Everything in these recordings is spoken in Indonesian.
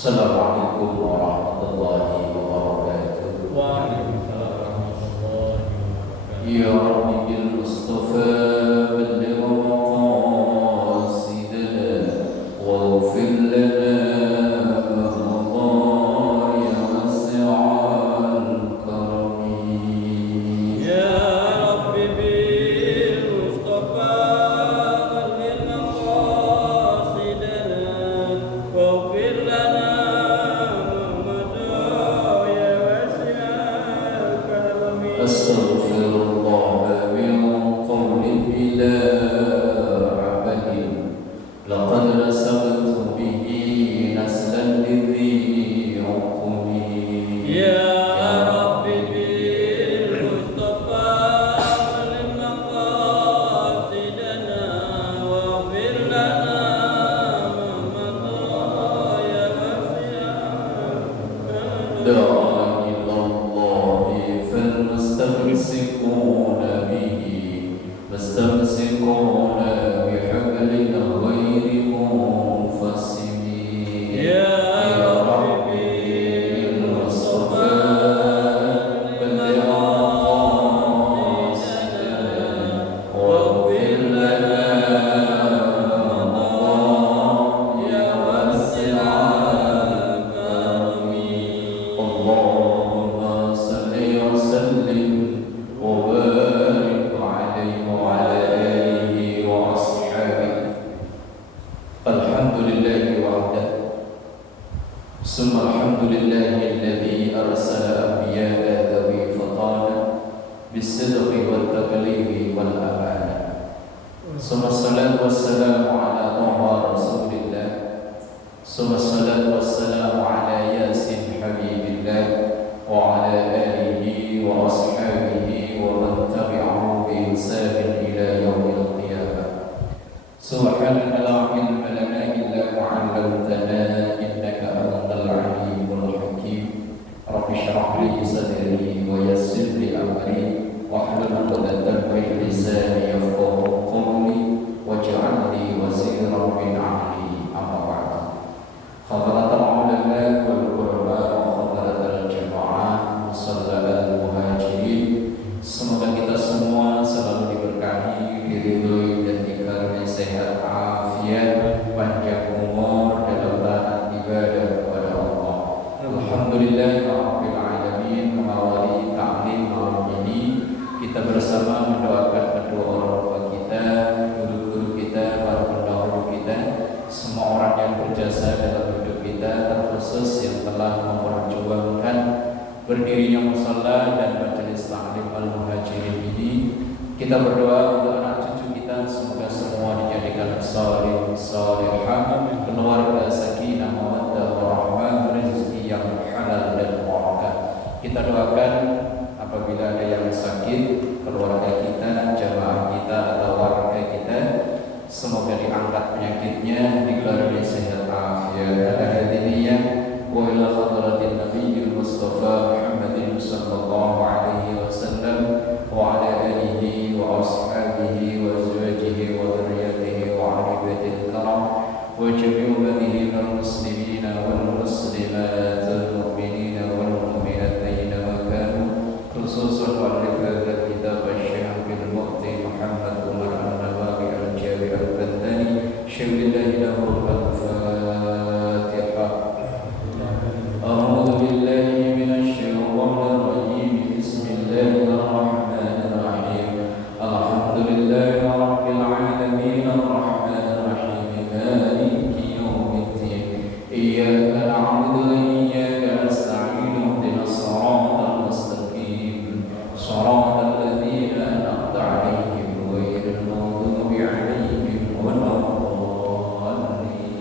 Assalamualaikum warahmatullahi wabarakatuh. Waalaikumsalam warahmatullahi wabarakatuh. Ya Rabbi bil Mustafa balligh maqasidana waghfir lana ya wasi'al karami. Ya Rabbi bil Mustafa balligh maqasidana waghfir lana ya wasi'al karami. Astaghfirullah min qawli bila abadin laqad nasabtu bihi naslan lidhi uqumi. Ya Rabbi bil Mustafa balligh maqasidana waghfir lana ya wasi'al karami. دعا إلى الله فالمستمسكون به مستمسكون بحبل غير منفصم. يا ربي بالمصطفى بلغ مقاصدنا واغفر لنا يا واسع الكرم. اللهم صل وسلم وبارك عليه وعلى آله وأصحابه. الحمد لله وحده ثم الحمد لله الذي أرسل أنبياء ذوي فطانة بالصدق والتبليغ والأمانة. ثم الصلاة والسلام على طه رسول الله. ثم الصلاة والسلام على ياسين حبيب الله وعلى آله وأصحابه ومن تبعه بإحسان إلى يوم القيامة. سبحانك لا علم لنا إلا ما علمتنا إنك أنت العليم الحكيم. رب اشرح لي صدري ويسر لي أمري واحلل عقدة من لساني يفقهوا قولي واجعل لي وزيرا من أهلي. أما بعد. حضرات العلماء والقرباء وحضرات الجماعة musalla al-muhajirin, semoga kita semua selalu diberkahi, diridhoi dan dikaruniai sehat afiat, panjang umur dalam taat ibadah kepada Allah. Alhamdulillah rabbil alamin. Mengawali ta'lim malam ini kita bersama mendoakan kedua orang tua kita, guru-guru kita, para pendahulu kita, semua orang yang berjasa dalam hidup kita, terkhusus yang telah memperjuangkan berdirinya musalla dan majelis ta'lim al-muhajirin ini. Kita berdoa untuk anak cucu kita, semoga semua dijadikan salih salihah, keluarga sakinah mawaddah warahmah, rezeki yang halal dan barakah. Kita doakan apabila ada yang sakit, keluarga kita, jamaah kita atau warga kita, semoga diangkat penyakitnya, dikaruniai sehat afiat. Ala hadiniyah wa ila hadratin nabiyil mustafa Muhammadin sallallahu alaihi wasallam wa ala alihi wa ashabihi wa azwajihi wa dhurriyyatihi wa ahli baitil karam wa jami'i ummatihi minal muslimin wal muslimat wal mu'minin wal mu'minat aina kanu, khususan wal hadha kitab asy-syaikh bil mu'ti Muhammad Umar an-Nawawi al-Jawi al-Bandani syai'illah lahu al-Fatihah. أعوذ بالله من الشيطان الرجيم. بسم الله الرحمن الرحيم. الحمد لله رب العالمين الرحمن الرحيم مالك يوم الدين. إياك نعبد وإياك نستعين اهدنا الصراط المستقيم صراط الذين أنعمت عليهم غير المغضوب عليهم ولا الضالين.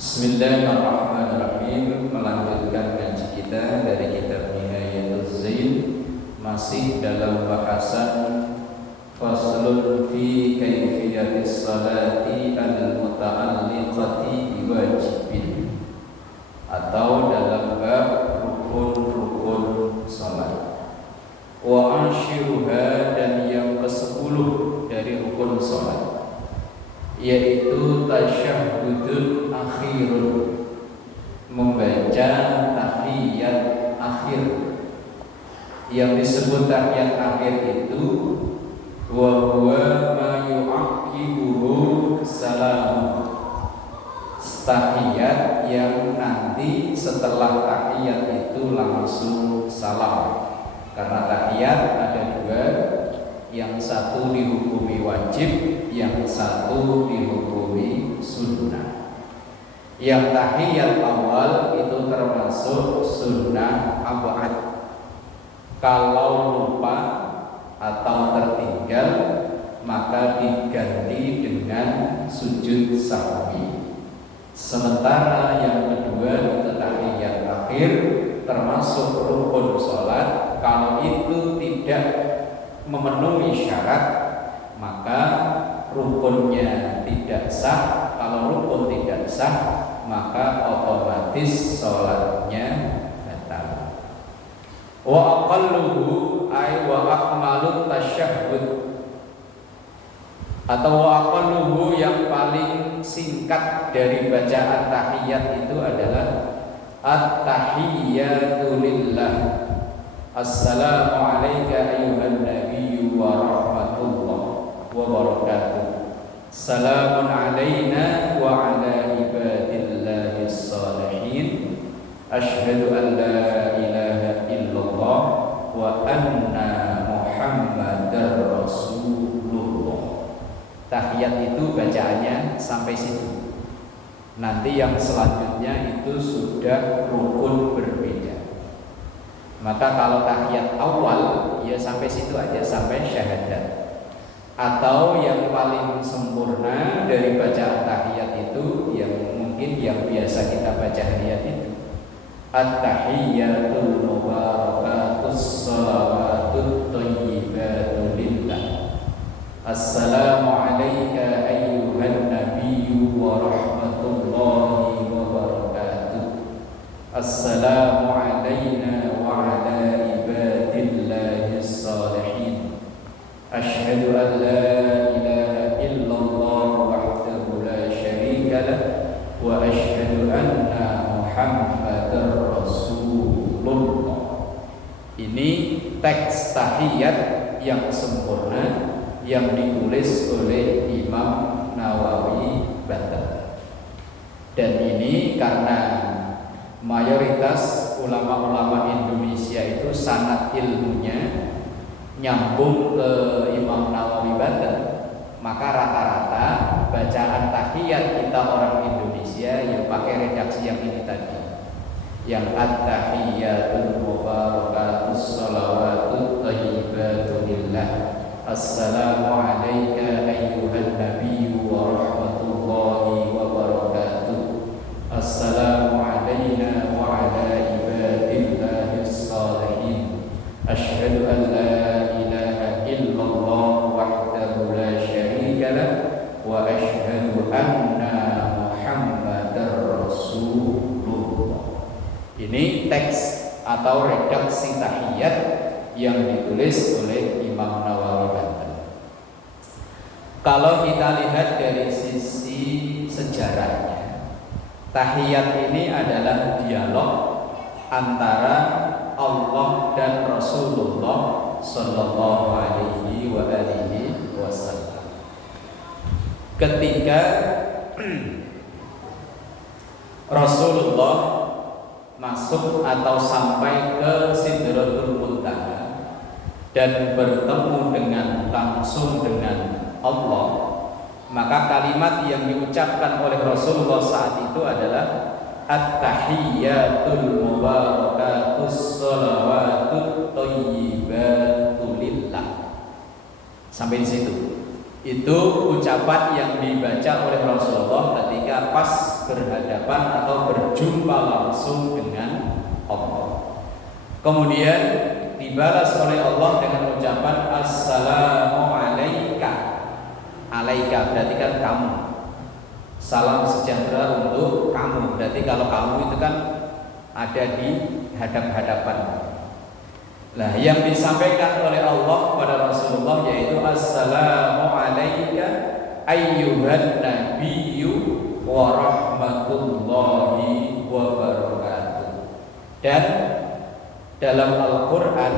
Bismillahirrahmanirrahim. Melanjutkan ngaji kita dari kitab Nihayatuz Zain, masih dalam bahasan faslun fi kaifiyatis salati al-muta'alliqati biwajibin, atau dalam bab rukun-rukun salat. Wa anshiruha, dan yang ke-10 dari rukun salat, yaitu tasyahhudul akhirun, membaca tahiyat akhir. Yang disebut tahiyat akhir itu wa huwa ma yu'aqqibuhu salam, tahiyat yang nanti setelah tahiyat itu langsung salam. Karena tahiyat ada dua, yang satu dihukumi wajib, yang satu dihukumi sunnah. Yang tahiyat awal itu termasuk sunnah abad. Kalau lupa atau tertinggal maka diganti dengan sujud sahwi. Sementara yang kedua itu tahiyat akhir, termasuk rukun sholat. Kalau itu tidak memenuhi syarat maka rukunnya tidak sah. Kalau rukun tidak sah maka otomatis sholatnya batal. Wa aqalluhu ay wa akmalut tasyahhud, atau wa aqalluhu yang paling singkat dari bacaan tahiyat itu adalah at-tahiyyatu lillah. Assalamu alayka ayyuhan nabiyyu wa rahmatullah wa barakatuh. Salamun alayna wa ala ibadillahis salihin. Asyhadu an la ilaha illallah wa anna Muhammadar Rasulullah. Tahiyat itu bacaannya sampai situ. Nanti yang selanjutnya itu sudah rukun berbeda. Maka kalau tahiyat awal ya sampai situ aja, sampai syahadat. Atau yang paling sempurna dari bacaan tahiyat itu yang mungkin yang biasa kita baca tahiyat itu at-tahiyyatul mubarakatus salawatut thayyibatu lillah. Assalamu alayka ayyuhan nabiyyu wa rahmatullahi wa barakatuh. Assalamu alayna wa ala ibadillahis salihin. Asyhadu an la ilaha illallah wahdahu la syarika lah wa asyhadu anna Muhammadar Rasulullah. Ini teks tahiyat yang sempurna yang ditulis oleh Imam Nawawi Banten. Dan ini karena mayoritas ulama-ulama Indonesia itu sanad ilmunya nyambung ke Imam Nawawi Banten, maka rata-rata bacaan tahiyat kita orang Indonesia yang pakai redaksi yang ini tadi, yang at-tahiyyatul mubarakatus salawatut thayyibatu lillah. Assalamu alayka ayyuhan nabiyyu wa rahmatullahi wa barakatuh. Assalamu alayna wa ala ibadillahis salihin. Asyhadu an la ilaha illallah wahdahu la syarika lah wa asyhadu anna Muhammadar Rasulullah. Ini teks atau redaksi tahiyat yang ditulis oleh Imam Nawawi Banten. Kalau kita lihat dari sisi sejarahnya, tahiyat ini adalah dialog antara Allah dan Rasulullah Sallallahu Alaihi Wasallam. Ketika Rasulullah masuk atau sampai ke Sidratul Muntaha dan bertemu langsung dengan Allah, maka kalimat yang diucapkan oleh Rasulullah saat itu adalah at-tahiyyatul mubarakatus salawatut thayyibatu lillah. Sampai di situ. Itu ucapan yang dibaca oleh Rasulullah ketika pas berhadapan atau berjumpa langsung dengan Allah. Kemudian dibalas oleh Allah dengan ucapan assalamu alaika. Alaika berarti kan kamu. Salam sejahtera untuk kamu. Berarti kalau kamu itu kan ada di hadap-hadapan. Nah, yang disampaikan oleh Allah kepada Rasulullah yaitu assalamu alaika ayyuhan nabiyyu wa rahmatullahi Dan dalam Al-Quran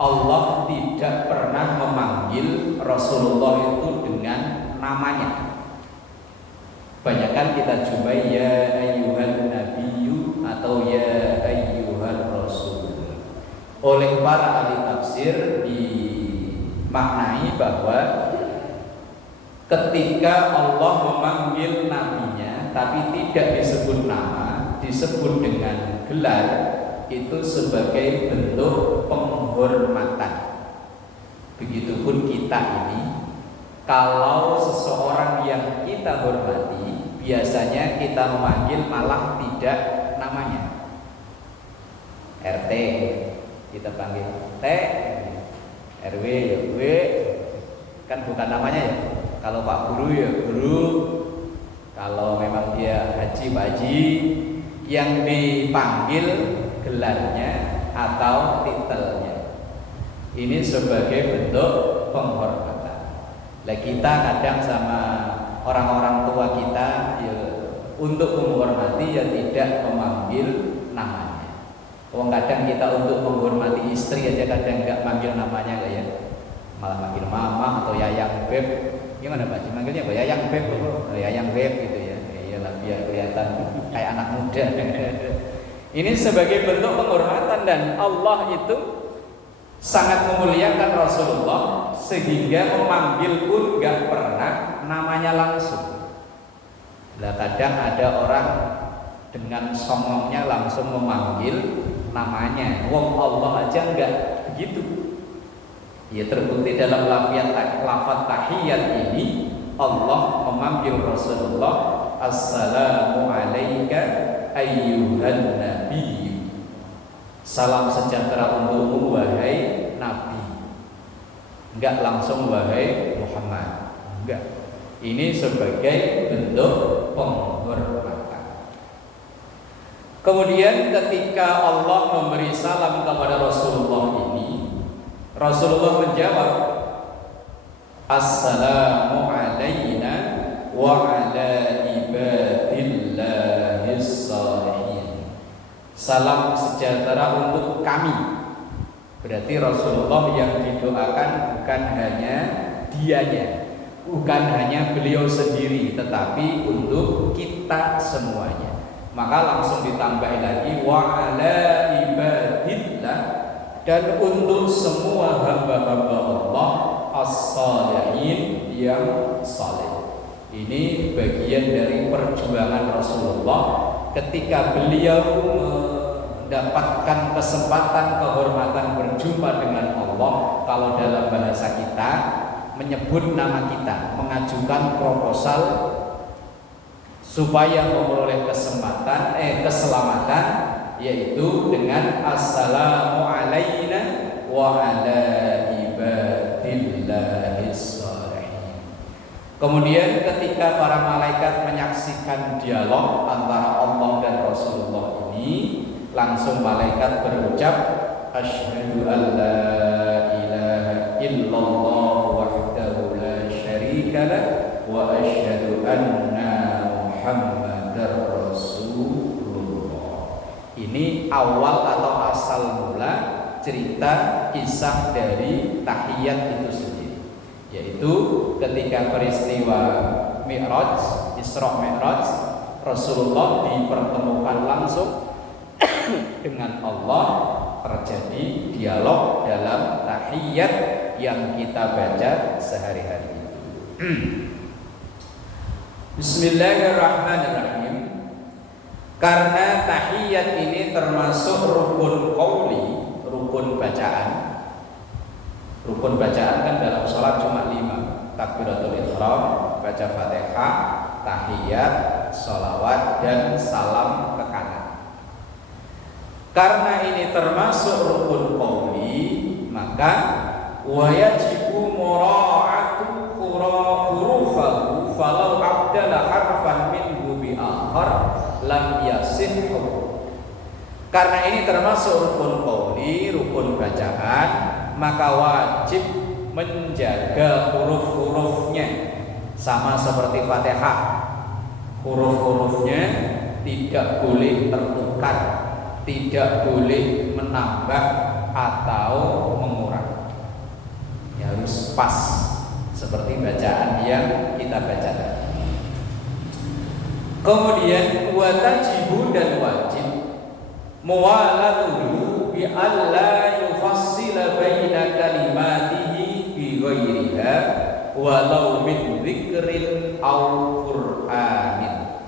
Allah tidak pernah memanggil Rasulullah itu dengan namanya. Banyakan kita jumpai ya ayyuhan nabiyyu atau ya ayyuhan rasul. Oleh para ahli tafsir dimaknai bahwa ketika Allah memanggil nabinya tapi tidak disebut nama, disebut dengan gelar, itu sebagai bentuk penghormatan. Begitupun kita ini, kalau seseorang yang kita hormati, biasanya kita memanggil malah tidak namanya. RT kita panggil T, RW ya W, kan bukan namanya ya. Kalau Pak Guru ya Guru, kalau memang dia Haji Pak Haji, yang dipanggil gelarnya atau titelnya. Ini sebagai bentuk penghormatan. Lah kita kadang sama orang-orang tua kita ya, untuk menghormati ya tidak memanggil namanya. Kadang kita untuk menghormati istri aja kadang nggak manggil namanya lah ya, malah manggil mama atau yayang beb. Gimana Pak? Manggilnya apa? Yayang beb, yayang beb gitu ya. Iyalah biar kelihatan kayak anak muda. Ini sebagai bentuk penghormatan, dan Allah itu sangat memuliakan Rasulullah sehingga memanggil pun gak pernah namanya langsung. Lah kadang ada orang dengan songongnya langsung memanggil namanya. Wong Allah aja enggak begitu. Ya terbukti dalam lafaz tahiyat ini Allah memanggil Rasulullah, assalamu alayka ayyuhan nabi. Salam sejahtera untukmu wahai Nabi. Enggak langsung wahai Muhammad. Enggak. Ini sebagai bentuk penghormatan. Kemudian ketika Allah memberi salam kepada Rasulullah ini, Rasulullah menjawab, assalamu alayna wa ala ibadillahis shalihin. Salam sejahtera untuk kami. Berarti Rasulullah yang didoakan bukan hanya dianya, bukan hanya beliau sendiri, tetapi untuk kita semuanya. Maka langsung ditambah lagi wa ala ibadillah, dan untuk semua hamba-hamba Allah as-shalihin yang saleh. Ini bagian dari perjuangan Rasulullah ketika beliau mendapatkan kesempatan kehormatan berjumpa dengan Allah. Kalau dalam bahasa kita menyebut nama kita, mengajukan proposal supaya memperoleh keselamatan, yaitu dengan assalamu alayna wa ala ibadillahis shalihin. Kemudian ketika para malaikat menyaksikan dialog antara Allah dan Rasulullah ini, langsung malaikat berucap, asyhadu an la ilaha illallah wahdahu la syarika lah wa asyhadu anna Muhammadar Rasulullah. Ini awal atau asal mula cerita kisah dari tahiyat itu sendiri, yaitu ketika peristiwa Mi'raj, Isra Mi'raj, Rasulullah dipertemukan langsung dengan Allah, terjadi dialog dalam tahiyat yang kita baca sehari-hari itu. Bismillahirrahmanirrahim. Karena tahiyat ini termasuk rukun qauli, rukun bacaan. Rukun bacaan kan dalam sholat cuma 5: takbiratul ihram, baca Fatihah, tahiyat, sholawat, dan salam ke kanan. Karena ini termasuk rukun qauli, maka wajibu mura'atu hurufahu falau abdala harfan minhu bi akhar lam yasihhu. Karena ini termasuk rukun qauli, rukun bacaan, maka wajib menjaga huruf-hurufnya. Sama seperti Fatihah, huruf-hurufnya tidak boleh tertukar. tidak boleh menambah atau mengurang. Ya, harus pas seperti bacaan yang kita bacakan. Kemudian watajibu dan wajib muwalatuhu bi alla yufassila baina kalimatihi bi ghairiha walau min dzikrin aw qur'anin.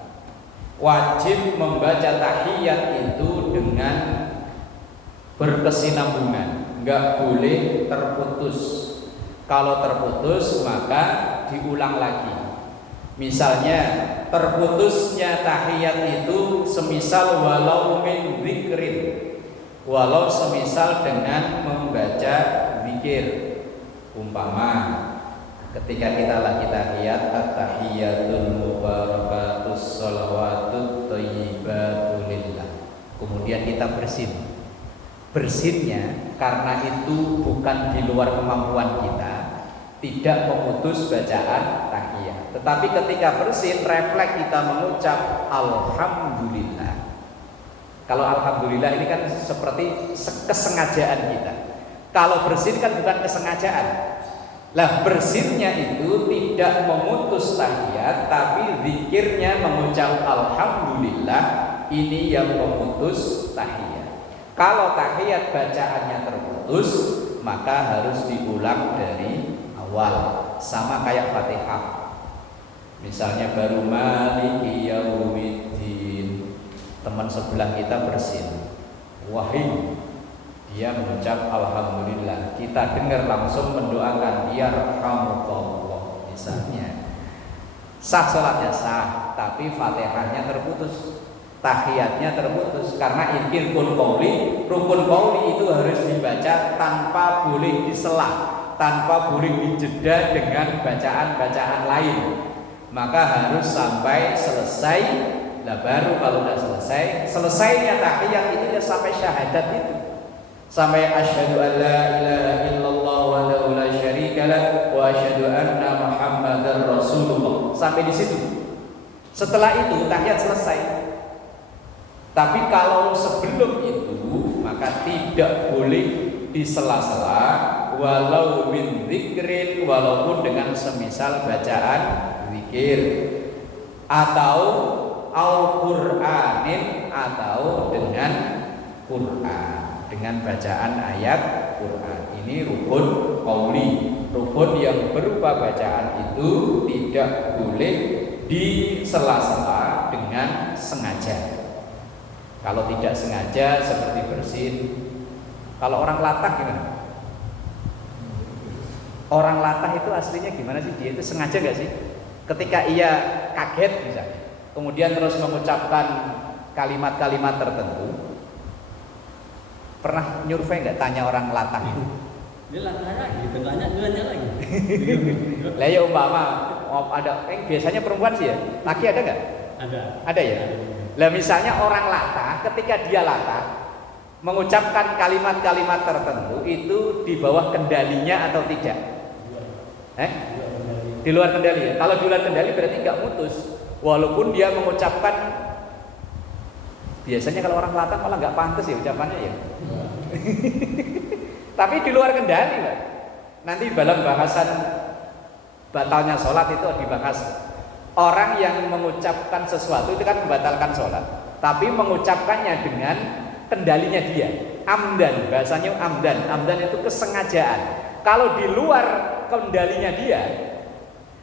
Wajib membaca tahiyat itu dengan berkesinambungan, enggak boleh terputus. Kalau terputus maka diulang lagi. Misalnya terputusnya tahiyat itu semisal walau min dzikrin, walau semisal dengan membaca zikir. Umpama ketika kita lagi tahiyat, at-tahiyatul mubarakatus shalawatut thayyibatu lillah, kemudian kita bersin. Bersinnya karena itu bukan di luar kemampuan kita, tidak memutus bacaan tahiyat. Tetapi ketika bersin, refleks kita mengucap alhamdulillah. Kalau alhamdulillah ini kan seperti kesengajaan kita. Kalau bersin kan bukan kesengajaan. Lah bersinnya itu tidak memutus tahiyat, tapi zikirnya mengucap alhamdulillah, ini yang memutus tahiyat. Kalau tahiyat bacaannya terputus, maka harus diulang dari awal, sama kayak Fatihah. Misalnya baru maliki yaumiddin, teman sebelah kita bersin, wahai, dia mengucap alhamdulillah, kita dengar langsung mendoakan yarhamukallah misalnya. Sah salatnya sah, tapi Fatihahnya terputus, tahiyatnya terputus, karena ini rukun qauli itu harus dibaca tanpa boleh disela, tanpa boleh dijeda dengan bacaan-bacaan lain. Maka harus sampai selesai. Lah baru kalau sudah selesainya tahiyat itu ya sampai syahadat itu, sampai asyhadu an la ilaha illallah wa la syarika lah wa asyhadu anna muhammadar rasulullah, sampai di situ. Setelah itu tahiyat selesai. Tapi kalau sebelum itu maka tidak boleh disela-sela, walau min dzikrin, walaupun dengan semisal bacaan zikir, atau al-Qur'anin, atau dengan Quran, dengan bacaan ayat Quran. Ini rukun qauli, rukun yang berupa bacaan itu tidak boleh disela-sela dengan sengaja. Kalau tidak sengaja seperti bersin. Kalau orang latah gimana? Orang latah itu aslinya gimana sih? Dia itu sengaja gak sih? Ketika ia kaget misalnya, kemudian terus mengucapkan kalimat-kalimat tertentu. Pernah nyurvei nggak, tanya orang latah itu? Dia latah lagi, tanya lagi. Lah ya umpama ada, biasanya perempuan sih ya. Laki ada nggak? Ada. Ada ya. Lah misalnya orang latah, ketika dia latah mengucapkan kalimat-kalimat tertentu itu di bawah kendalinya atau tidak? Di luar kendali ya. Kalau di luar kendali berarti nggak mutus. Walaupun dia mengucapkan, biasanya kalau orang latah malah nggak pantas ya ucapannya ya. Tapi di luar kendali Pak. Nanti dalam bahasan batalnya sholat itu dibahas. Orang yang mengucapkan sesuatu itu kan membatalkan sholat, tapi mengucapkannya dengan kendalinya dia, amdan, bahasanya amdan. Amdan itu kesengajaan. Kalau di luar kendalinya dia,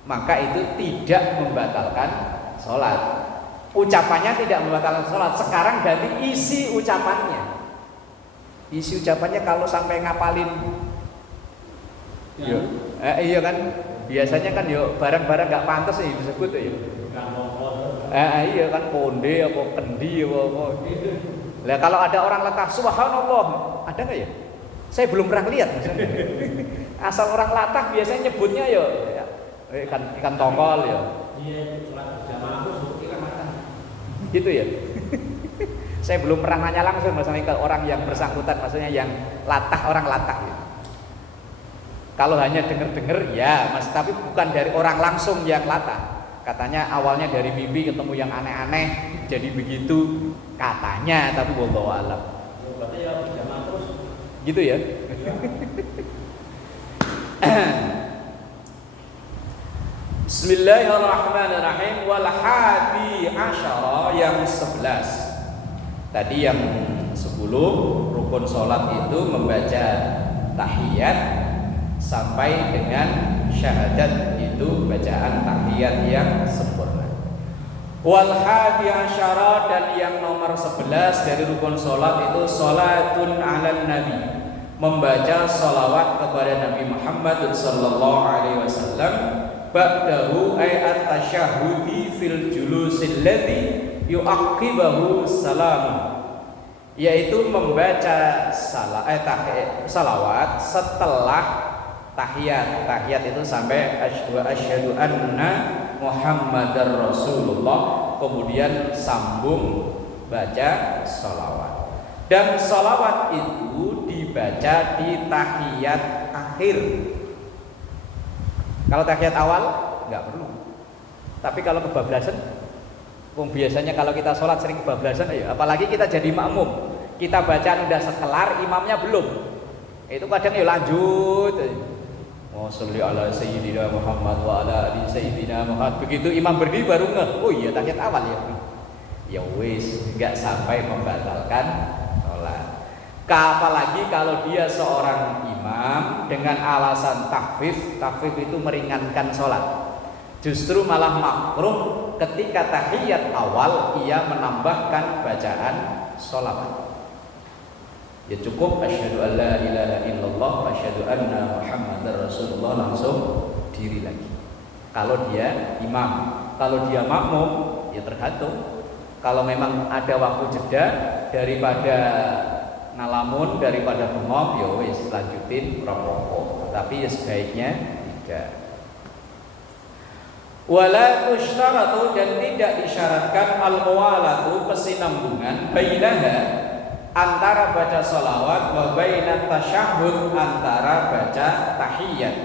maka itu tidak membatalkan sholat. Ucapannya tidak membatalkan sholat. Sekarang ganti isi ucapannya. Isi ucapannya kalau sampai ngapalin, iya kan? Biasanya kan yo barang-barang nggak pantas nih disebut ya. Iya kan, ponde apa kendi apa. Lah kalau ada orang latah subhanallah, ada nggak ya? Saya belum pernah lihat. Asal orang latah biasanya nyebutnya yo ikan tongkol ya. Gitu ya. Saya belum pernah nanya langsung maksudnya ke orang yang bersangkutan, maksudnya yang latah, orang latah ya. Kalau hanya dengar-dengar ya Mas, tapi bukan dari orang langsung yang latah. Katanya awalnya dari mimpi ketemu yang aneh-aneh, jadi begitu katanya, tapi wallahu alam. Berarti ya berjamaah terus. Gitu ya. Bismillahirrahmanirrahim. Wal hadi asyara, yang 11. Tadi yang 10 rukun sholat itu membaca tahiyat sampai dengan syahadat, itu bacaan tahiyat yang sempurna. Wal hadi asyara, dan yang nomor 11 dari rukun sholat itu sholatun ala nabi, membaca sholawat kepada Nabi Muhammad sallallahu alaihi wasallam ba'dahu ay at-tasyahhudi fil julusil ladzi yu'aqibahu salam, yaitu membaca salawat setelah tahiyat. Tahiyat itu sampai asyhadu anna Muhammadar Rasulullah, kemudian sambung baca salawat. Dan salawat itu dibaca di tahiyat akhir. Kalau tahiyat awal nggak perlu. Tapi kalau kebablasan, biasanya kalau kita sholat sering kebablasan, ya apalagi kita jadi makmum, kita bacaan udah sekelar, imamnya belum, itu kadang ya lanjut. Wa sholli ala sayyidina Muhammad wa ala ali sayyidina Muhammad. Begitu imam berdiri baru ngeh, oh iya tahiyat awal ya. Ya wis, nggak sampai membatalkan sholat. Apalagi kalau dia seorang imam dengan alasan takhfif. Takhfif itu meringankan sholat. Justru malah makruh ketika tahiyat awal ia menambahkan bacaan sholawat. Ya cukup asyhadu an la ilaha illallah wa asyhadu anna Muhammadar Rasulullah, langsung diri lagi. Kalau dia imam, kalau dia makmum ya tergantung. Kalau memang ada waktu jeda daripada ngalamun, daripada bengong, ya wis lanjutin rokok. Tapi ya sebaiknya tidak. Wala tusytaratu, dan tidak disyaratkan al-muwalatu, kesinambungan, bainaha, antara baca salawat, wa bainat tasyahhud, antara baca tahiyat.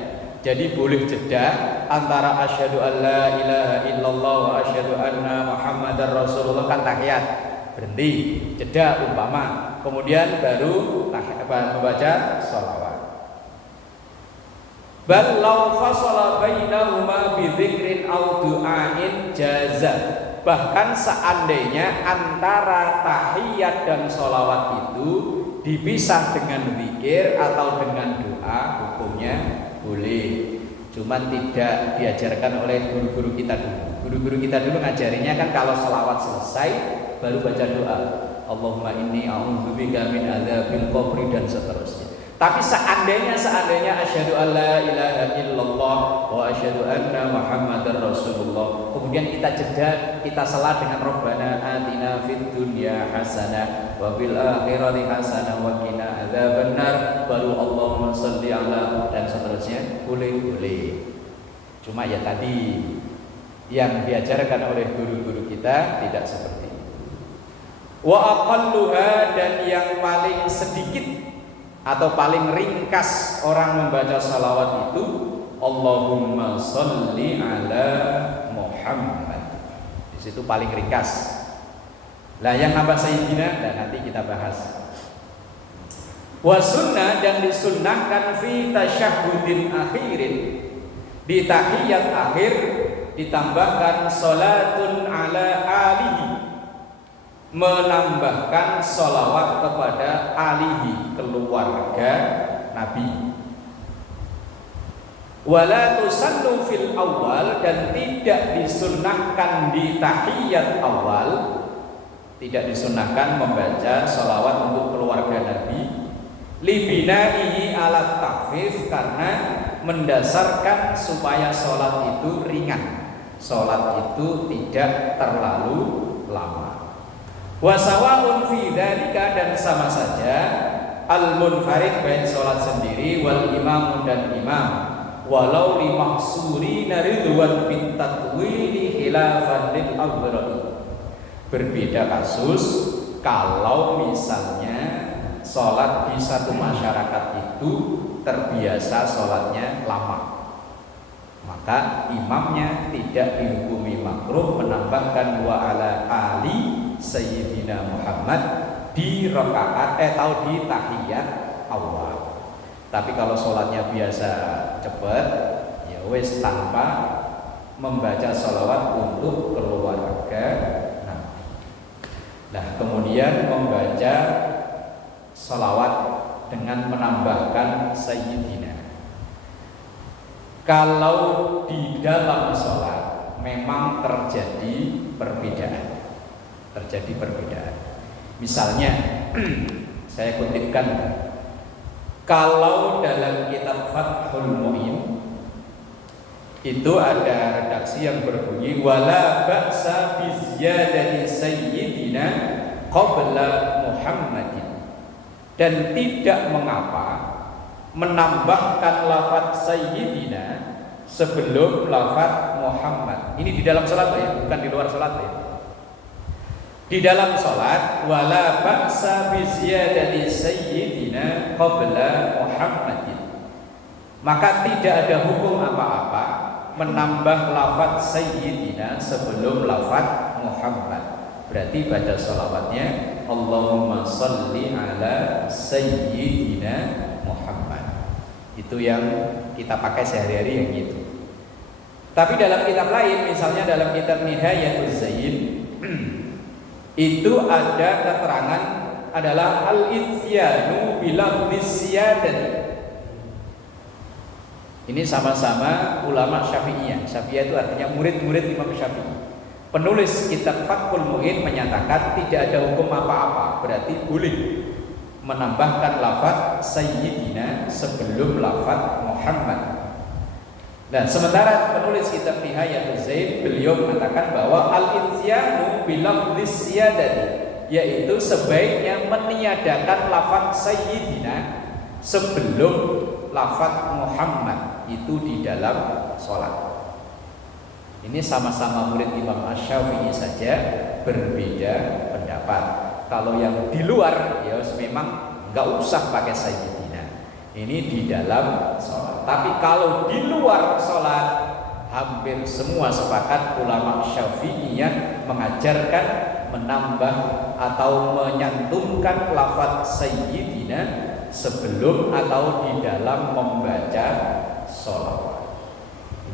Jadi boleh jeda antara asyhadu an la ilaha illallah wa asyhadu anna Muhammadar Rasulullah, kan tahiyat, berhenti, jeda umpama, kemudian baru membaca salawat. Bal law fasala bainahuma bi dzikrin aw du'ain jaza. Bahkan seandainya antara tahiyat dan sholawat itu dipisah dengan zikir atau dengan doa, hukumnya boleh. Cuman tidak diajarkan oleh guru-guru kita dulu. Guru-guru kita dulu ngajarinya kan kalau sholawat selesai baru baca doa, Allahumma inni a'udzubika min adzabil qabri, dan seterusnya. Tapi seandainya asyhadu an la ilaha illallah wa asyhadu anna Muhammadar Rasulullah, kemudian kita jeda, kita salat dengan Rabbana atina fid dunya hasanah wa fil akhirati hasanah wa qina adzabannar, baru Allahumma shalli ala, dan seterusnya, boleh. Cuma ya tadi yang diajarkan oleh guru-guru kita tidak seperti itu. Wa aqalluha, dan yang paling sedikit atau paling ringkas orang membaca salawat itu Allahumma sholli ala Muhammad. Di situ paling ringkas. Lah yang nambah sayyidina, dan nanti kita bahas. Wa sunnah, dan disunnahkan fi tasyahhudin akhirin, di tahiyat akhir ditambahkan salatun ala alihi, menambahkan sholawat kepada alihi, keluarga Nabi. Wala tusannu fil awal, dan tidak disunnahkan di tahiyat awal, tidak disunnahkan membaca sholawat untuk keluarga Nabi. Libinaihi ala takhfif, karena mendasarkan supaya sholat itu ringan, sholat itu tidak terlalu lama. Wasawaun fi dzalika, dan sama saja al-munfarid, baik sholat sendiri, wal imam, dan imam, walau li mahsurina ridwan bit tatwili khilafan lil awradi. Berbeda kasus kalau misalnya sholat di satu masyarakat itu terbiasa sholatnya lama. maka imamnya tidak dihukumi makruh menambahkan wa ala ali sayyidina Muhammad di rakaat atau di tahiyat awal. Tapi kalau sholatnya biasa cepat, ya wes tanpa membaca sholawat untuk keluarga. Nah, kemudian membaca sholawat dengan menambahkan sayyidina. Kalau di dalam sholat memang terjadi perbedaan. Misalnya, saya kutipkan, kalau dalam kitab Fathul Mu'in itu ada redaksi yang berbunyi wala ba'sa bi ziyadati sayyidina qabla Muhammadin, dan tidak mengapa menambahkan lafaz sayyidina sebelum lafaz Muhammad. Ini di dalam salat ya, bukan di luar salat ya. Di dalam salat wala ba'sa bi ziyadati sayyidina qabla Muhammadin, maka tidak ada hukum apa-apa menambah lafaz sayyidina sebelum lafaz Muhammad. Berarti baca salawatnya Allahumma sholli ala sayyidina Muhammad. Itu yang kita pakai sehari-hari yang gitu. Tapi dalam kitab lain, misalnya dalam kitab Nihayatuz Zain itu ada keterangan adalah al-ityanu bilafdhis siyadati. Ini sama-sama ulama Syafi'iyah. Syafi'iyah itu artinya murid-murid Imam Syafi'i. Penulis kitab Fathul Mu'in menyatakan tidak ada hukum apa-apa, berarti boleh menambahkan lafaz sayyidina sebelum lafaz Muhammad. Nah, sementara penulis kitab Nihayatuz Zain beliau mengatakan bahwa al-ityanu bilafdhis siyadati, yaitu sebaiknya meniadakan lafaz sayyidina sebelum lafaz Muhammad itu di dalam sholat. Ini sama-sama murid Imam Asy-Syafi'i saja berbeda pendapat. Kalau yang di luar ya memang nggak usah pakai sayyidina. Ini di dalam sholat. Tapi kalau di luar sholat, hampir semua sepakat ulama Syafi'iyah mengajarkan menambah atau menyantumkan lafaz sayyidina sebelum atau di dalam membaca sholat.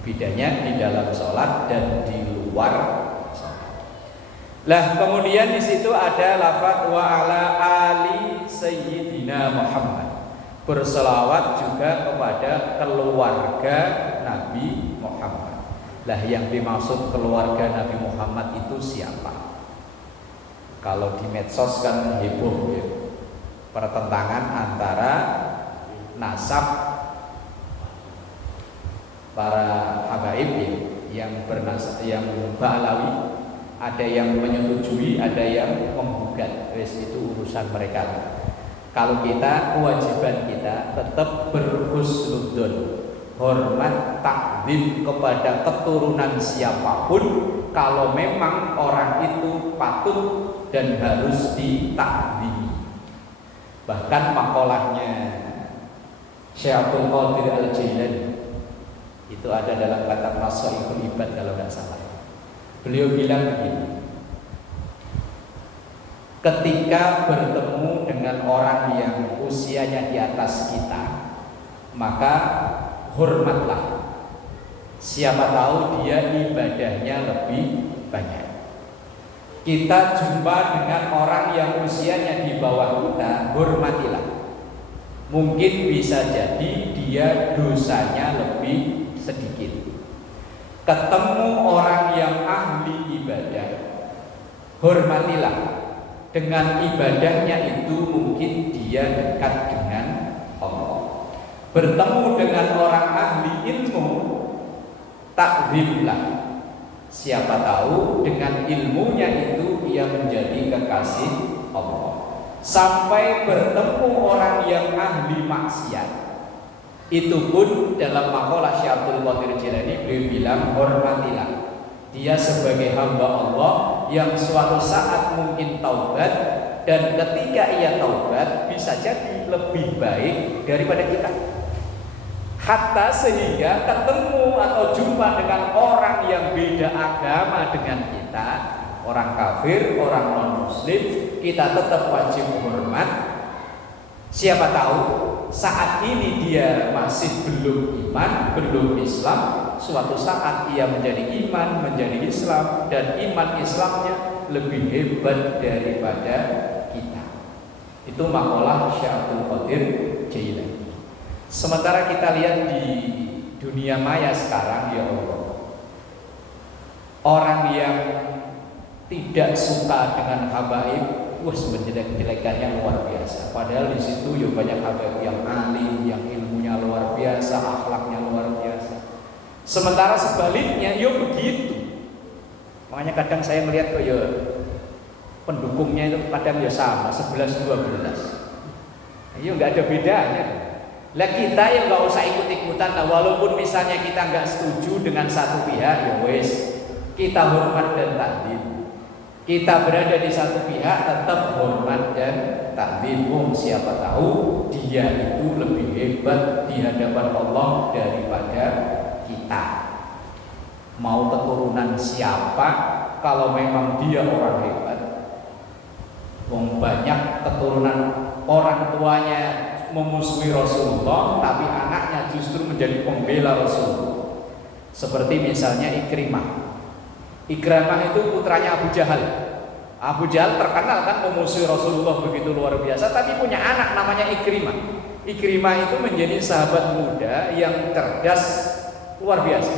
Bedanya di dalam sholat dan di luar sholat. Lah kemudian di situ ada lafaz wa ala ali sayyidina Muhammad, berselawat juga kepada keluarga Nabi Muhammad. Lah yang dimaksud keluarga Nabi Muhammad itu siapa? Kalau di medsos kan heboh ya, pertentangan antara nasab para habaib yang bernasab, yang Ba'alawi, ada yang menyetujui, ada yang menggugat. Itu urusan mereka. Kalau kita, kewajiban kita tetap berhusnudzon, hormat, takzim kepada keturunan siapapun kalau memang orang itu patut dan harus ditakzimi. Bahkan makolahnya Syekh Abdul Qadir Al-Jailani itu ada dalam kitab Nasaikhul Ibad kalau tidak salah. Beliau bilang begini, ketika bertemu dengan orang yang usianya di atas kita, maka hormatlah. Siapa tahu dia ibadahnya lebih banyak. Kita jumpa dengan orang yang usianya di bawah kita, hormatilah. Mungkin bisa jadi dia dosanya lebih sedikit. Ketemu orang yang ahli ibadah, hormatilah. Dengan ibadahnya itu mungkin dia dekat dengan Allah. Bertemu dengan orang ahli ilmu, takzimlah. Siapa tahu dengan ilmunya itu ia menjadi kekasih Allah. Sampai bertemu orang yang ahli maksiat, itu pun dalam makalah Syekh Abdul Qadir Jilani beliau bilang hormatilah. Dia sebagai hamba Allah yang suatu saat mungkin taubat, dan ketika ia taubat bisa jadi lebih baik daripada kita. hatta sehingga ketemu atau jumpa dengan orang yang beda agama dengan kita, orang kafir, orang non muslim, kita tetap wajib hormat. Siapa tahu saat ini dia masih belum iman, belum Islam, suatu saat ia menjadi iman, menjadi Islam, dan iman Islamnya lebih hebat daripada kita. Itu makalah Syekh Abdul Qadir Jailani. Sementara kita lihat di dunia maya sekarang, ya Allah, orang yang tidak suka dengan habaib, menjelek-jelekannya luar biasa. Padahal di situ ya banyak habaib yang alim, yang ilmunya luar biasa, akhlaknya luar biasa. Sementara sebaliknya, ya begitu. Makanya kadang saya melihat kok ya pendukungnya itu kadang ya sama, 11-12. Ya nggak ada bedanya. Lah kita yang nggak usah ikut-ikutan. Nah, walaupun misalnya kita nggak setuju dengan satu pihak, ya wes, kita hormat dan takdim. Kita berada di satu pihak, tetap hormat dan takdim. Siapa tahu dia itu lebih hebat di hadapan Allah daripada kita. Mau keturunan siapa? Kalau memang dia orang hebat, banyak keturunan orang tuanya memusuhi Rasulullah, tapi anaknya justru menjadi pembela Rasulullah. Seperti misalnya Ikrimah. Ikrimah itu putranya Abu Jahal. Abu Jahal terkenal kan memusuhi Rasulullah begitu luar biasa, tapi punya anak namanya Ikrimah. Ikrimah itu menjadi sahabat muda yang cerdas luar biasa.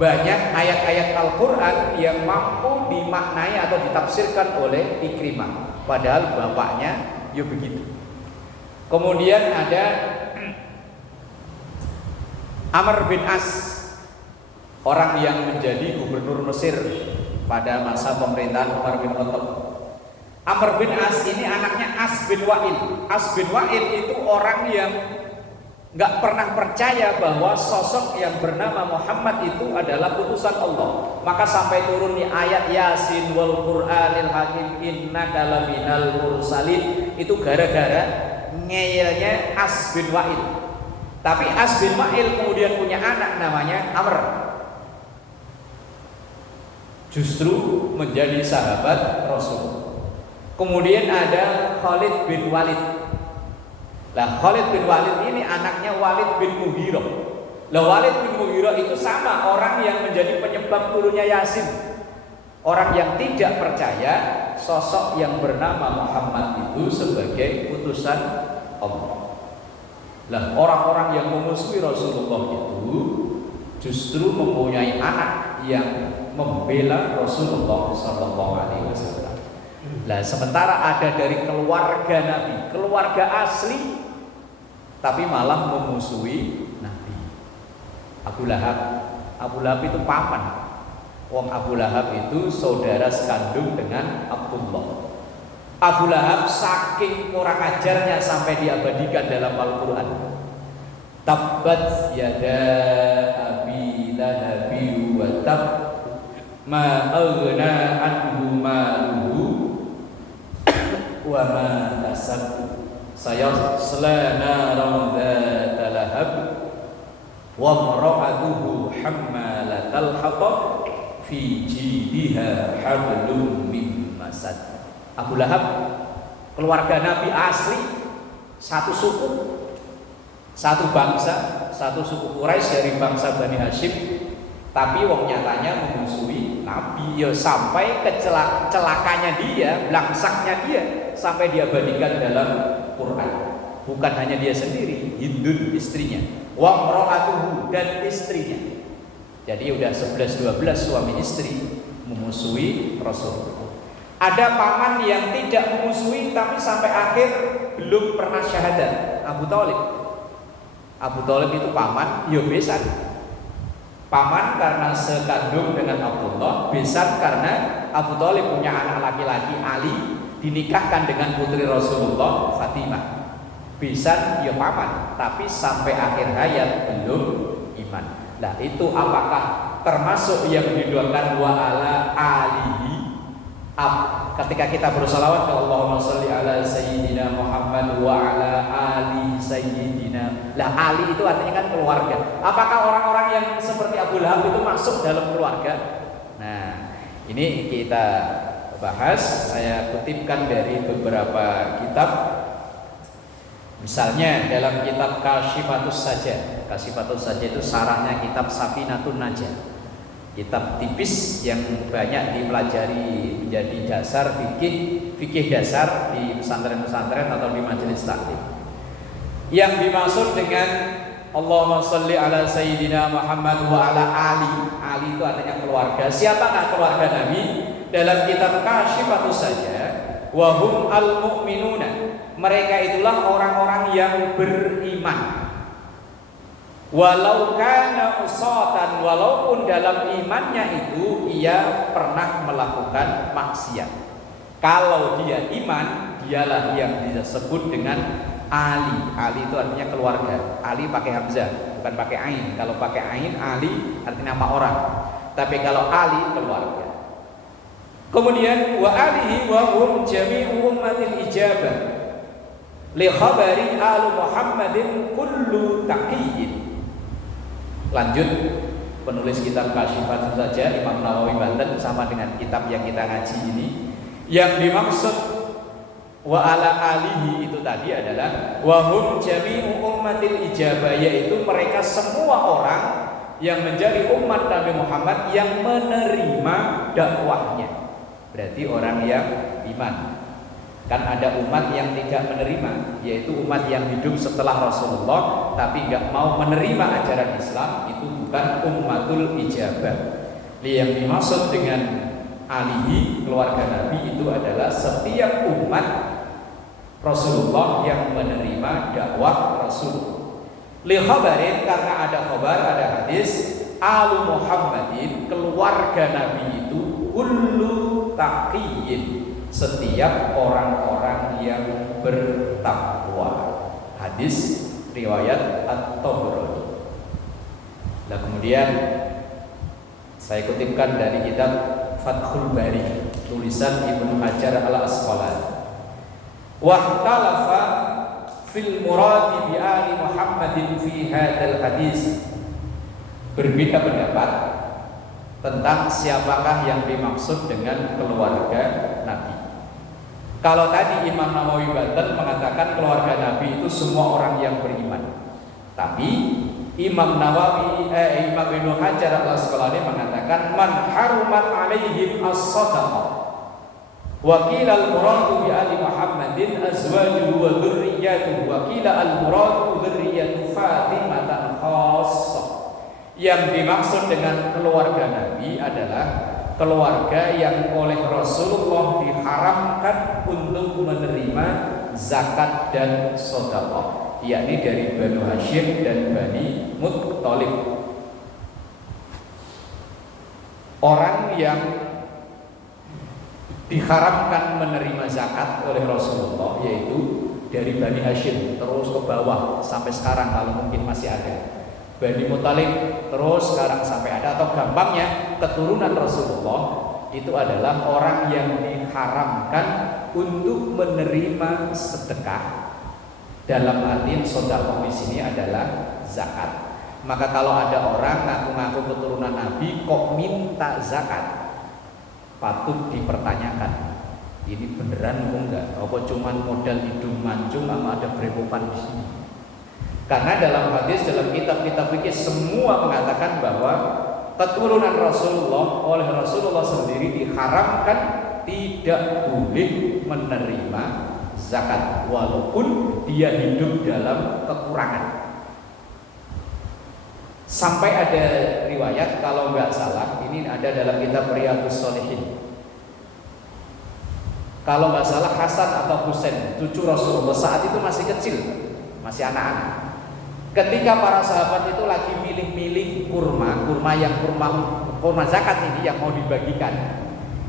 Banyak ayat-ayat Al-Quran yang mampu dimaknai atau ditafsirkan oleh Ikrimah. Padahal bapaknya ya begitu. Kemudian ada Amr bin As, orang yang menjadi gubernur Mesir pada masa pemerintahan Umar bin Khattab. Amr bin As ini anaknya As bin Wa'il. As bin Wa'il itu orang yang nggak pernah percaya bahwa sosok yang bernama Muhammad itu adalah utusan Allah. Maka sampai turun di ayat Yasin wal Qur'anil Hakim innaka laminal mursalin, itu gara-gara ngeyelnya As bin Wa'il. Tapi As bin Wa'il kemudian punya anak namanya Amr, justru menjadi sahabat Rasul. Kemudian ada Khalid bin Walid. Lah Khalid bin Walid ini anaknya Walid bin Mughirah. Lah Walid bin Mughirah itu sama orang yang menjadi penyebab turunnya Yasin. Orang yang tidak percaya sosok yang bernama Muhammad itu sebagai utusan Allah. Lah orang-orang yang memusuhi Rasulullah itu justru mempunyai anak yang membela Rasulullah SAW. Lah sementara ada dari keluarga Nabi, keluarga asli, tapi malah memusuhi Nabi. Abu Lahab. Abu Lahab itu paman. Wong Abu Lahab itu saudara sekandung dengan Abdullah. Abu Lahab saking kurang ajarnya sampai diabadikan dalam Al-Quran. Tabbat yada abi lahabi wa tab ma aghna anhu maluhu wa ma kasab sayasla naran dzata lahab wa imra'atuhu hammalatal hatab fi jidiha hablum min masad. Abu Lahab keluarga Nabi asli, satu suku, satu bangsa, satu suku Quraisy dari bangsa Bani Hashim, tapi wong nyatanya memusuhi Nabi. Ya sampai celakanya dia, blangsaknya dia, sampai diabadikan dalam Quran. Bukan hanya dia sendiri, Hindun istrinya, wa imra'atuhu dan istrinya. Jadi udah 11-12 suami istri memusuhi Rasul. Ada paman yang tidak memusuhi tapi sampai akhir belum pernah syahadat. Abu Thalib. Abu Thalib itu paman, ya besan. Paman karena sekandung dengan Abdullah, besan karena Abu Thalib punya anak laki-laki Ali, dinikahkan dengan putri Rasulullah Fatimah. Besan ya paman, tapi sampai akhir hayat belum iman. Nah itu apakah termasuk yang didoakan wa ala alihi? ketika kita bersalawat ke Allahumma sholli ala sayyidina Muhammad wa ala ali sayyidina. Lah ali itu artinya kan keluarga. Apakah orang-orang yang seperti Abu Lahab itu masuk dalam keluarga? Nah, ini kita bahas. Saya kutipkan dari beberapa kitab. Misalnya dalam kitab Kashifatus Sajah. Kashifatus Sajah itu sarahnya kitab Safinatun Najah. Kitab tipis yang banyak dipelajari menjadi dasar fikih dasar di pesantren-pesantren atau di majelis taklim. Yang dimaksud dengan Allahumma sholli ala sayyidina Muhammad wa ala ali. Ali itu artinya keluarga. Siapakah keluarga Nabi? Dalam kitab Kashifatus Sajah, wa hum al-mu'minuna. Mereka itulah orang-orang yang beriman. Walau kana usatan, walaupun dalam imannya itu ia pernah melakukan maksiat. Kalau dia iman, dialah yang disebut dengan Ali. Ali itu artinya keluarga. Ali pakai hamzah, bukan pakai ain. Kalau pakai ain, Ali artinya nama orang. Tapi kalau Ali keluarga. Kemudian wa alihi wa hum jami'u ummatil ijabah. Li khabari al Muhammadin kullu taqiyyin. Lanjut, penulis kitab Kashifatus Sajah Imam Nawawi Banten sama dengan kitab yang kita ngaji ini. Yang dimaksud wa ala alihi itu tadi adalah wa hum jami'u ummatil ijabah, yaitu mereka semua orang yang menjadi umat Nabi Muhammad yang menerima dakwahnya. Berarti orang yang iman. Kan ada umat yang tidak menerima, yaitu umat yang hidup setelah Rasulullah tapi nggak mau menerima ajaran Islam. Itu bukan ummatul ijabah. Yang dimaksud dengan alihi, keluarga Nabi, itu adalah setiap umat Rasulullah yang menerima dakwah Rasul. Li khabarin, karena ada khabar, ada hadis, alu Muhammadin, keluarga Nabi itu kullu taqiyyin, setiap orang-orang yang bertakwa. Hadis riwayat At-Tabrani. Nah, kemudian saya kutipkan dari kitab Fathul Bari, tulisan Ibnu Hajar Al-Asqalani. Wahtalafa fil muradi bi ali Muhammadin fi hadzal hadis. Berbeda pendapat tentang siapakah yang dimaksud dengan keluarga Nabi. Kalau tadi Imam Nawawi Banten mengatakan keluarga Nabi itu semua orang yang beriman. Tapi Imam Ibnu Hajar Al-Asqalani mengatakan man harumat alaihim as-sadaqah. Wa qila al-muradu bi ali Muhammadin azwajuhu wa dzurriyyatuhu wa qila al-muradu dzurriyyatu Fatimah khassah. Yang dimaksud dengan keluarga Nabi adalah keluarga yang oleh Rasulullah diharamkan untuk menerima zakat dan sedekah, yakni dari Banu Hashim dan Bani Muttalib. Orang yang diharamkan menerima zakat oleh Rasulullah yaitu dari Bani Hashim terus ke bawah sampai sekarang kalau mungkin masih ada. Bani Muttalib terus sekarang sampai ada, atau gampangnya keturunan Rasulullah itu adalah orang yang diharamkan untuk menerima sedekah. Dalam arti sedekah di sini adalah zakat. Maka kalau ada orang ngaku-ngaku keturunan Nabi kok minta zakat, patut dipertanyakan. Ini beneran enggak? Apa cuman modal hidung mancung sama ada brewokan di sini? Karena dalam hadis, dalam kitab-kitab fikih semua mengatakan bahwa keturunan Rasulullah oleh Rasulullah sendiri diharamkan tidak boleh menerima zakat walaupun dia hidup dalam kekurangan. Sampai ada riwayat, kalau nggak salah ini ada dalam kitab Riyadhus Shalihin, kalau nggak salah Hasan atau Husain cucu Rasulullah saat itu masih kecil, masih anak-anak. Ketika para sahabat itu lagi milih-milih kurma yang kurma zakat ini yang mau dibagikan,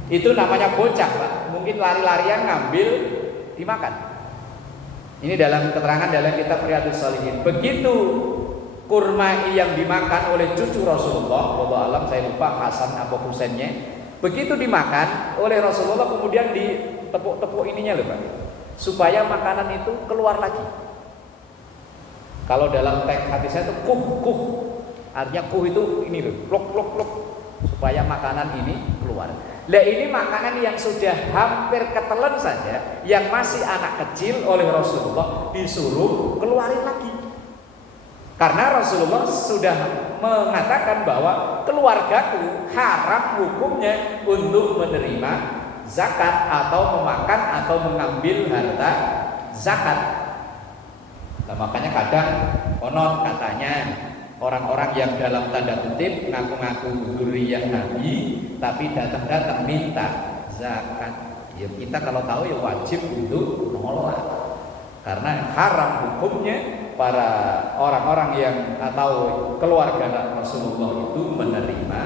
itu namanya bocah, Pak. Mungkin lari-larian ngambil dimakan. Ini dalam keterangan dalam kitab Riyadhus Shalihin. Begitu kurma yang dimakan oleh cucu Rasulullah, wallahu alam saya lupa Hasan atau Husainnya. Begitu dimakan oleh Rasulullah, kemudian ditepuk-tepuk ininya loh Pak, supaya makanan itu keluar lagi. Kalau dalam teks hadisnya itu kuh, artinya kuh itu ini loh, plok, supaya makanan ini keluar. Nah ini makanan yang sudah hampir ketelan saja, yang masih anak kecil, oleh Rasulullah disuruh keluarin lagi. Karena Rasulullah sudah mengatakan bahwa keluargaku haram hukumnya untuk menerima zakat atau memakan atau mengambil harta zakat. Nah, makanya kadang konon katanya orang-orang yang dalam tanda kutip ngaku-ngaku dzurriyyah Nabi tapi datang-datang minta zakat. Ya kita kalau tahu ya wajib untuk menolak. Karena haram hukumnya para orang-orang yang atau keluarga Rasulullah itu menerima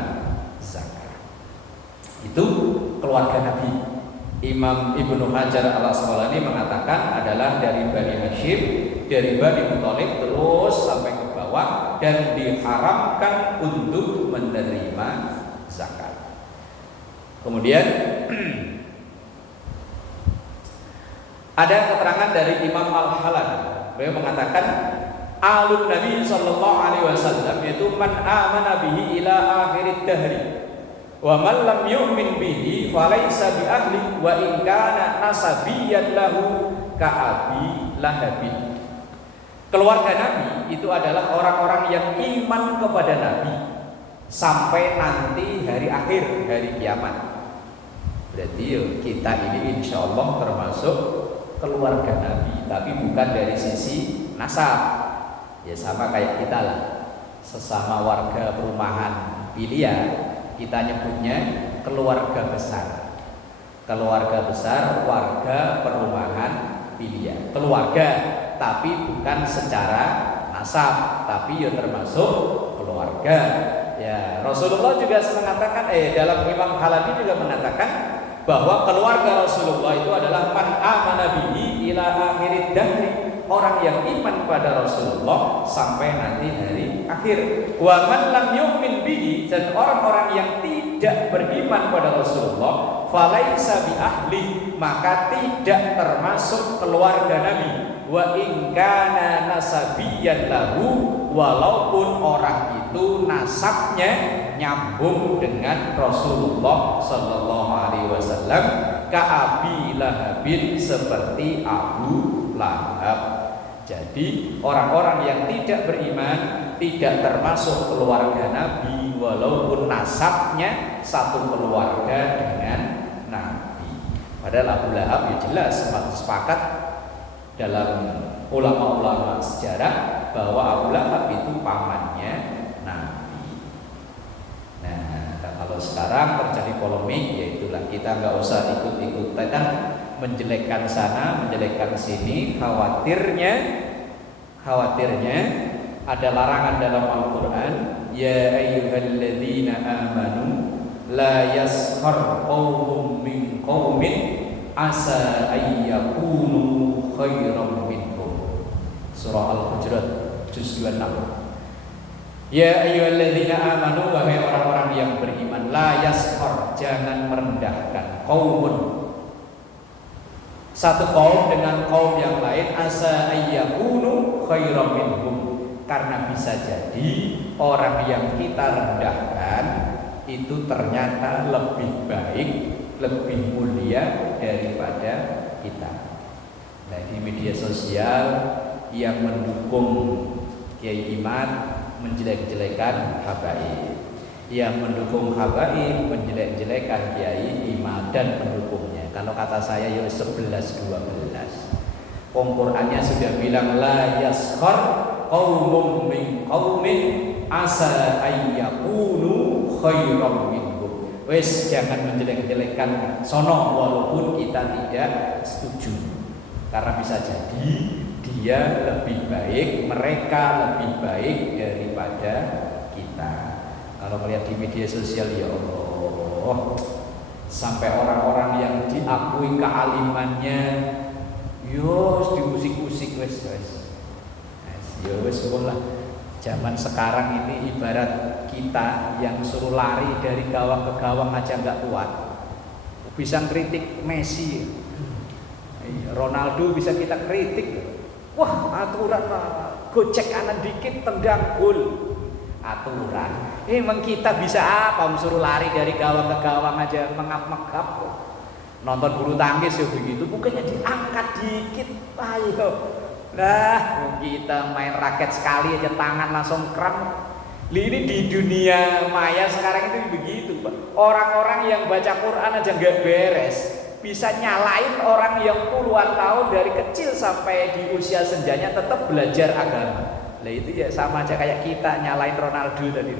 zakat. Itu keluarga Nabi. Imam Ibnu Hajar Al-Asqalani mengatakan adalah dari Bani Hashim, dari Bani Muthalib terus sampai ke bawah, dan diharamkan untuk menerima zakat. Kemudian ada keterangan dari Imam Al-Halal. Beliau mengatakan alun Nabi sallallahu alaihi wasallam, yaitu man amana bihi ila akhirid dahri wa man lam yu'min bihi falaysa bi ahli wa in kana nasabiyyan lahu ka abi lahabin. Keluarga Nabi itu adalah orang-orang yang iman kepada Nabi sampai nanti hari akhir, hari kiamat. Berarti kita ini insya Allah termasuk keluarga Nabi, tapi bukan dari sisi nasab. Ya sama kayak kita lah, sesama warga perumahan pilihan kita nyebutnya keluarga besar. Keluarga besar warga perumahan pilihan. Keluarga, tapi bukan secara nasab, tapi ya termasuk keluarga. Ya, Rasulullah juga mengatakan dalam Imam Halabi juga mengatakan bahwa keluarga Rasulullah itu adalah man amana bihi ila akhirid dahri, orang yang iman pada Rasulullah sampai nanti hari akhir. Wa man lam yu'min bihi, dan orang-orang yang tidak beriman pada Rasulullah falaisa bi ahli, maka tidak termasuk keluarga Nabi. Wa in kana nasabiyyan lahu, walaupun orang itu nasabnya nyambung dengan Rasulullah sallallahu alaihi wasallam, ka Abi Lahabin, seperti Abu Lahab. Jadi orang-orang yang tidak beriman tidak termasuk keluarga Nabi walaupun nasabnya satu keluarga dengan Nabi. Padahal Abu Lahab ya jelas sepakat dalam ulama-ulama sejarah bahwa Abu Lahab itu pamannya Nabi. Nah, kalau sekarang terjadi polemik, yaitulah kita nggak usah ikut-ikutan menjelekkan sana, menjelekkan sini. Khawatirnya ada larangan dalam Al-Quran, ya ayyuhalladzina amanu la yaskhar qaumun min qaumin asa ayyakunu khairan minhum. Surah Al-Hujurat juz 26. Ya ayyuhalladzina amanu, wahai orang-orang yang beriman, la yaskhar, jangan merendahkan, qaumun, satu kaum dengan kaum yang lain, asa ayyakunu khairan minhum, karena bisa jadi orang yang kita rendahkan itu ternyata lebih baik, lebih mulia daripada kita. Nah, di media sosial yang mendukung Kiai Iman menjelek-jelekan habaib, yang mendukung habaib menjelek-jelekan Kiai Iman dan pendukungnya. Kalau kata saya ya 11-12. Qurannya sudah bilang la yaskhar qaumum min qaumin asa ayyakunu khairan minhum. Wes jangan menjelek-jelekan sono walaupun kita tidak setuju. Karena bisa jadi dia lebih baik, mereka lebih baik daripada kita. Kalau melihat di media sosial ya Allah, sampai orang-orang yang diakui kealimannya yos diusik-usik wes lah. Zaman sekarang ini ibarat kita yang suruh lari dari gawang ke gawang aja nggak kuat, bisa kritik Messi, Ronaldo bisa kita kritik. Wah, aturan gocek kanan dikit tendang gol. Aturan. Emang kita bisa apa? Suruh lari dari gawang ke gawang aja mengap-mengap. Nonton bulu tangkis ya begitu, bukannya diangkat dikit, ayo. Nah, kita main raket sekali aja tangan langsung kram. Ini di dunia maya sekarang itu begitu, Pak. Orang-orang yang baca Quran aja nggak beres, bisa nyalain orang yang puluhan tahun dari kecil sampai di usia senjanya tetap belajar agama. Lah itu ya sama aja kayak kita nyalain Ronaldo tadi.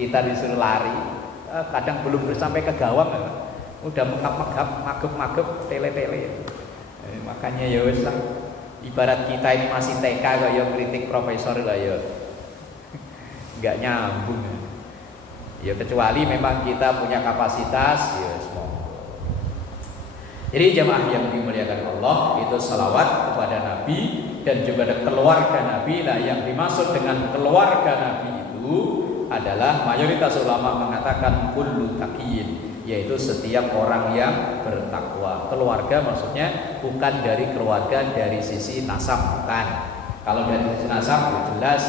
Kita disuruh lari, kadang belum sampai ke gawang, udah megap-megap, magep-magep, tele-tele. Makanya ya wis lah. Ibarat kita ini masih TK kok ya kritik profesor lah ya. Enggak nyambung. Ya kecuali memang kita punya kapasitas ya semua. Jadi jemaah yang dimuliakan Allah, itu salawat kepada Nabi dan juga ada keluarga Nabi. Nah, yang dimaksud dengan keluarga Nabi itu adalah mayoritas ulama mengatakan kullu taqiyyin, yaitu setiap orang yang bertakwa. Keluarga maksudnya bukan dari keluarga dari sisi nasab, bukan. Kalau dari sisi nasab ya jelas,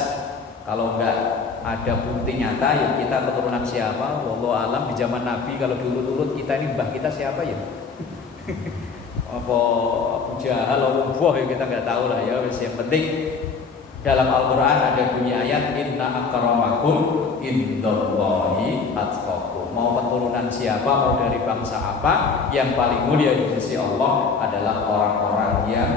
kalau enggak ada bukti nyata ya kita keturunan siapa, wallahu alam. Di zaman Nabi kalau diurut-urut kita ini mbah kita siapa ya? Apa Abu Jahal atau Buah ya kita nggak tahu lah ya. Yang penting dalam Al-Quran ada bunyi ayat inna akramakum indallahi atqakum. Mau keturunan siapa, mau dari bangsa apa, yang paling mulia di sisi Allah adalah orang-orang yang